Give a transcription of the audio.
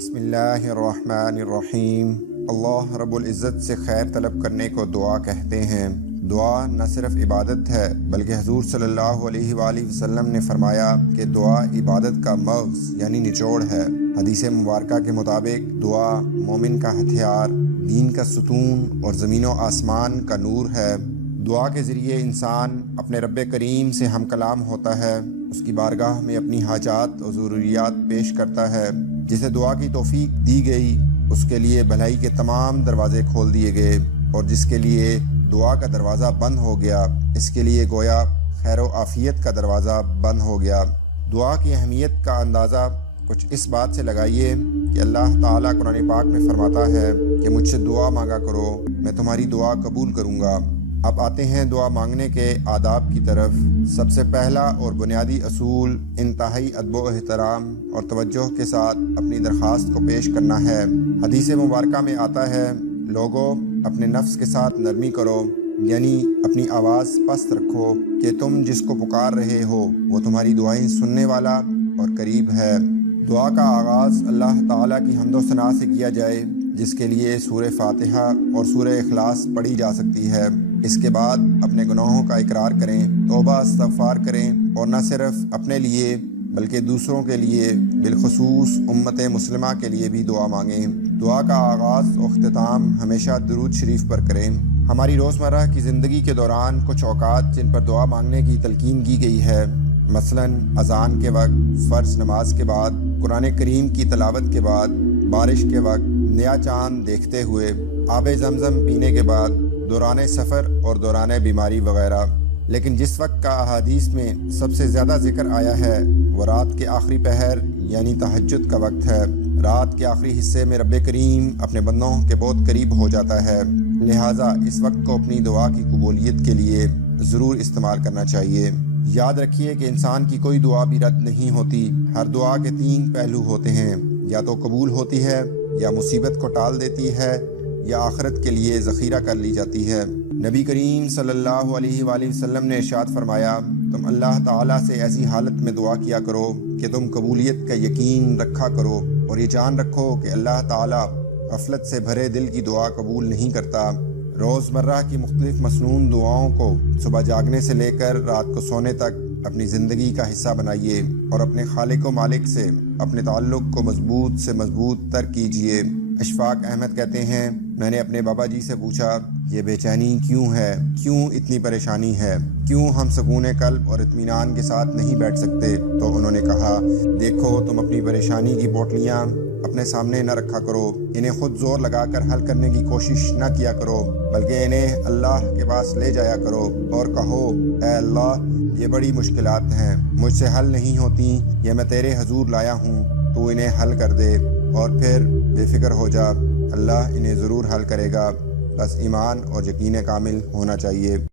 बिस्मिल्लाहिर्रहमानिर्रहीम। अल्लाह रब्बुल इज़्ज़त से खैर तलब करने को दुआ कहते हैं। दुआ न सिर्फ इबादत है बल्कि हुज़ूर सल्लल्लाहु अलैहि वसल्लम ने फरमाया कि दुआ इबादत का मग़ज़ यानी निचोड़ है। हदीस मुबारका के मुताबिक दुआ मोमिन का हथियार, दीन का सुतून और ज़मीन व आसमान का नूर है। दुआ के ज़रिए इंसान अपने रब्बे करीम से हम कलाम होता है, उसकी बारगाह में अपनी हाजात और ज़रूरियात पेश करता है। जिसे दुआ की तौफीक दी गई उसके लिए भलाई के तमाम दरवाज़े खोल दिए गए, और जिसके लिए दुआ का दरवाज़ा बंद हो गया इसके लिए गोया खैर व आफ़ियत का दरवाज़ा बंद हो गया। दुआ की अहमियत का अंदाज़ा कुछ इस बात से लगाइए कि अल्लाह ताला कुरान पाक में फरमाता है कि मुझसे दुआ मांगा करो, मैं तुम्हारी दुआ कबूल करूँगा। अब आते हैं दुआ मांगने के आदाब की तरफ। सबसे पहला और बुनियादी असूल इंतहाई अदब व एहतराम और तवज्जो के साथ अपनी दरख्वास्त को पेश करना है। हदीस मुबारका में आता है, लोगों अपने नफ्स के साथ नरमी करो, यानी अपनी आवाज़ पस्त रखो कि तुम जिसको पुकार रहे हो वो तुम्हारी दुआएं सुनने वाला और करीब है। दुआ का आगाज़ अल्लाह ताला की हम्द व सना से किया जाए, जिसके लिए सूरह फातिहा और सूरह इखलास पढ़ी जा सकती है। इसके बाद अपने गुनाहों का इकरार करें, तौबा इस्तग़फ़ार करें और न सिर्फ अपने लिए बल्कि दूसरों के लिए, बिलखुसूस उम्मत मुस्लिमा के लिए भी दुआ मांगें। दुआ का आगाज़ और इख्तिताम हमेशा दुरूद शरीफ पर करें। हमारी रोज़मर्रा की ज़िंदगी के दौरान कुछ औक़ात जिन पर दुआ मांगने की तलकीन की गई है, मसलन अज़ान के वक्त, फ़र्ज़ नमाज के बाद, कुरान करीम की तलावत के बाद, बारिश के वक्त, नया चाँद देखते हुए, आब ज़मज़म पीने के बाद, दौरान सफ़र और दौरान बीमारी वग़ैरह। लेकिन जिस वक्त का अहादीस में सबसे ज़्यादा ज़िक्र आया है वो रात के आखिरी पहर यानी तहज्जुद का वक्त है। रात के आखिरी हिस्से में रब्बे करीम अपने बंदों के बहुत करीब हो जाता है, लिहाजा इस वक्त को अपनी दुआ की कबूलियत के लिए ज़रूर इस्तेमाल करना चाहिए। याद रखिए कि इंसान की कोई दुआ भी रद्द नहीं होती। हर दुआ के 3 पहलू होते हैं, या तो कबूल होती है, या मुसीबत को टाल देती है, या आखिरत के लिए ज़ख़ीरा कर ली जाती है। नबी करीम सल्लल्लाहु अलैहि वसल्लम ने इरशाद फरमाया, तुम अल्लाह ताला से ऐसी हालत में दुआ किया करो कि तुम कबूलियत का यकीन रखा करो, और ये जान रखो कि अल्लाह ताला गफलत से भरे दिल की दुआ कबूल नहीं करता। रोज़मर्रा की मुख्तलिफ मसनून दुआओं को सुबह जागने से लेकर रात को सोने तक अपनी ज़िंदगी का हिस्सा बनाइए और अपने खालिक व मालिक से अपने ताल्लुक़ को मजबूत से मजबूत तर कीजिए। अशफाक अहमद कहते हैं, मैंने अपने बाबा जी से पूछा, ये बेचैनी क्यों है, क्यों इतनी परेशानी है, क्यों हम सुकून कल्ब और इत्मीनान के साथ नहीं बैठ सकते? तो उन्होंने कहा, देखो तुम अपनी परेशानी की पोटलियाँ अपने सामने न रखा करो, इन्हें खुद जोर लगाकर हल करने की कोशिश न किया करो, बल्कि इन्हें अल्लाह के पास ले जाया करो और कहो, ऐ अल्लाह ये बड़ी मुश्किलात हैं, मुझसे हल नहीं होती, ये मैं तेरे हजूर लाया हूँ, तू इन्हें हल कर दे। और फिर बेफिक्र हो जा, अल्लाह इन्हें ज़रूर हल करेगा। बस ईमान और यकीन कामिल होना चाहिए।